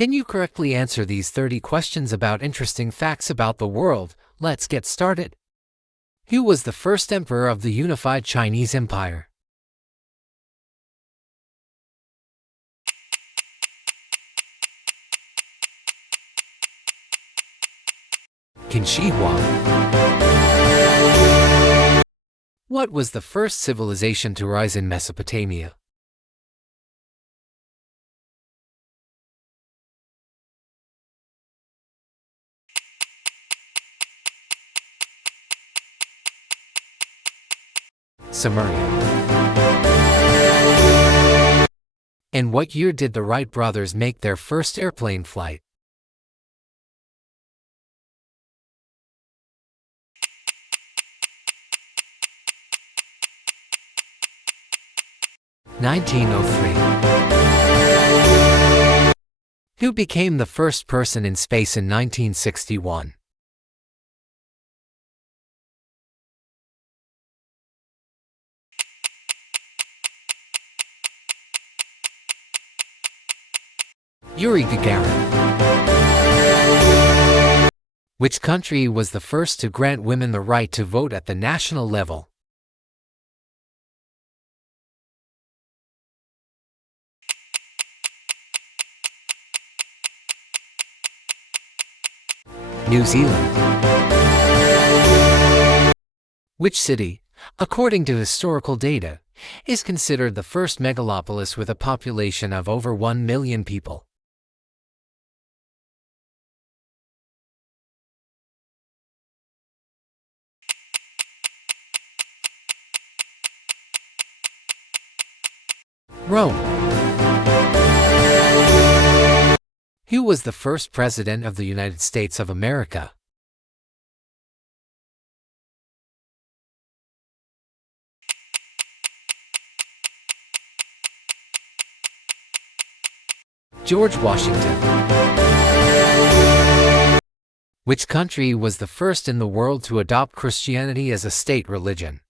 Can you correctly answer these 30 questions about interesting facts about the world? Let's get started. Who was the first emperor of the unified Chinese Empire? Qin Shi Huang. What was the first civilization to rise in Mesopotamia? Sumeria. In what year did the Wright brothers make their first airplane flight? (1903). Who became the first person in space in 1961? Yuri Gagarin. Which country was the first to grant women the right to vote at the national level? New Zealand. Which city, according to historical data, is considered the first megalopolis with a population of over 1 million people? Rome. Who was the first president of the United States of America? George Washington. Which country was the first in the world to adopt Christianity as a state religion?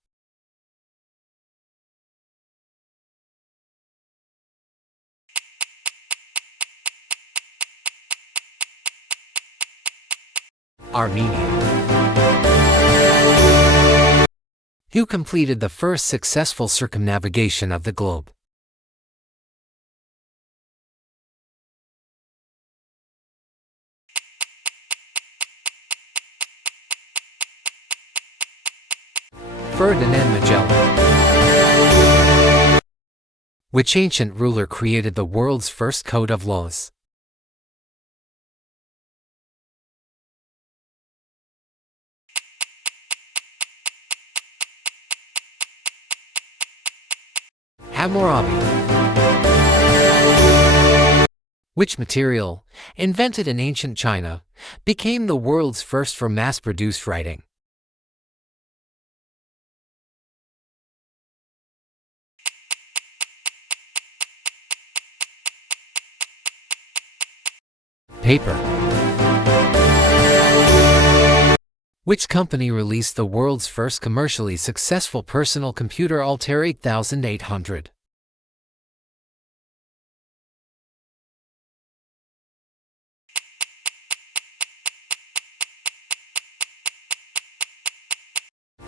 Armenia. Who completed the first successful circumnavigation of the globe? Ferdinand Magellan. Which ancient ruler created the world's first code of laws? Hammurabi. Which material, invented in ancient China, became the world's first for mass-produced writing? Paper. Which company released the world's first commercially successful personal computer Altair 8800?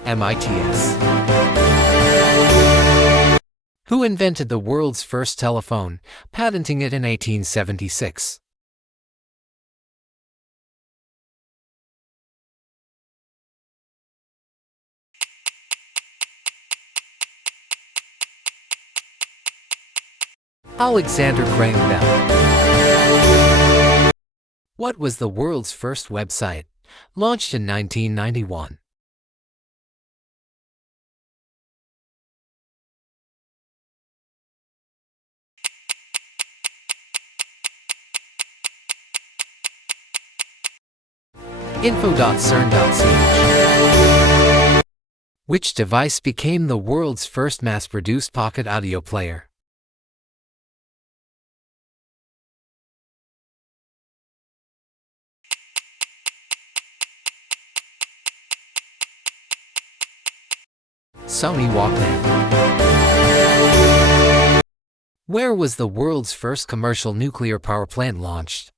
MITS. Who invented the world's first telephone, patenting it in 1876? Alexander Graham Bell. What was the world's first website, launched in 1991? info.cern.ch. Which device became the world's first mass-produced pocket audio player? Sony Walkman. Where was the world's first commercial nuclear power plant launched?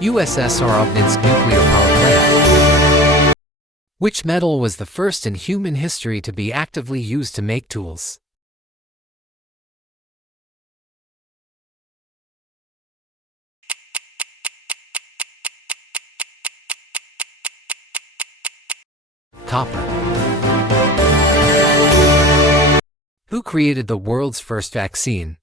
USSR Obninsk nuclear power plant. Which metal was the first in human history to be actively used to make tools? Copper. Who created the world's first vaccine?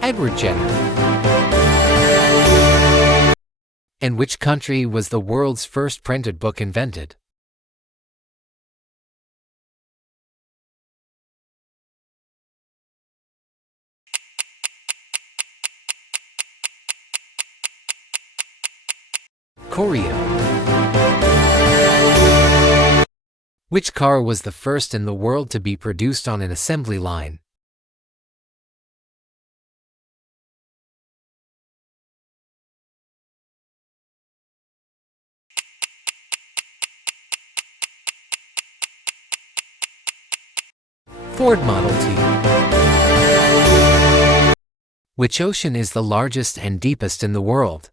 Edward Jenner. In which country was the world's first printed book invented? Korea. Which car was the first in the world to be produced on an assembly line? Ford Model T. Which ocean is the largest and deepest in the world?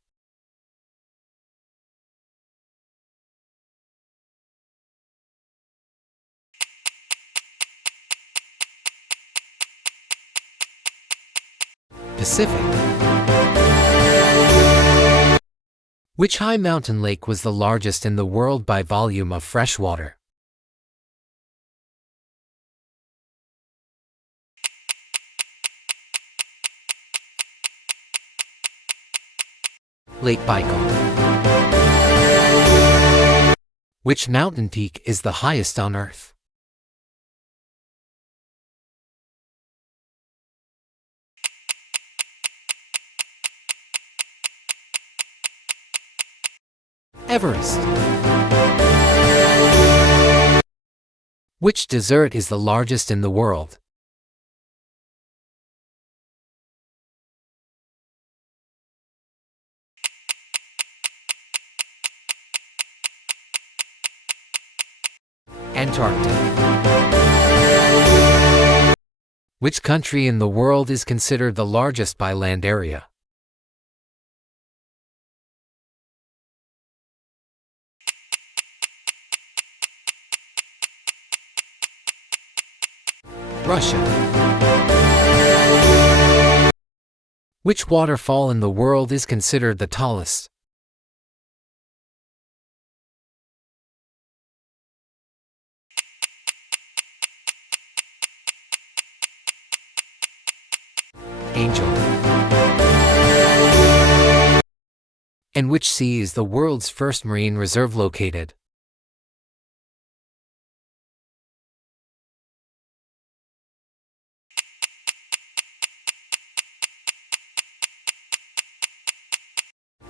Pacific. Which high mountain lake was the largest in the world by volume of fresh water? Lake Baikal. Which mountain peak is the highest on Earth? Everest. Which desert is the largest in the world? Antarctic. Which country in the world is considered the largest by land area? Russia. Which waterfall in the world is considered the tallest? Angel. In which sea is the world's first marine reserve located?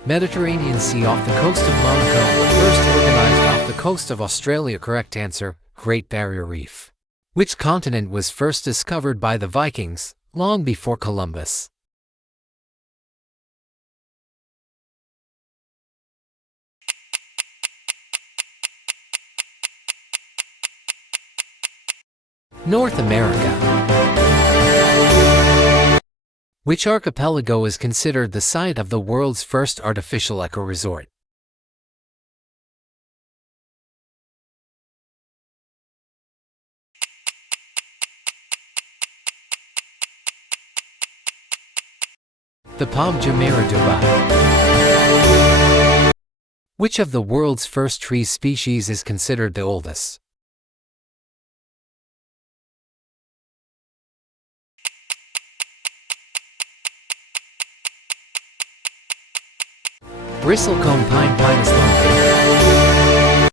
Mediterranean Sea off the coast of Monaco, the first organized off the coast of Australia. Correct answer, Great Barrier Reef. Which continent was first discovered by the Vikings, long before Columbus? North America. Which archipelago is considered the site of the world's first artificial eco-resort? The Palm Jumeirah, Dubai. Which of the world's first tree species is considered the oldest? Bristlecone pine, Pinus longata.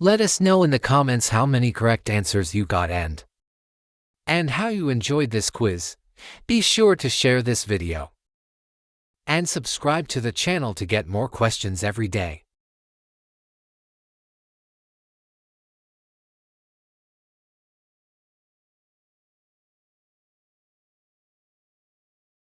Let us know in the comments how many correct answers you got and how you enjoyed this quiz. Be sure to share this video and subscribe to the channel to get more questions every day.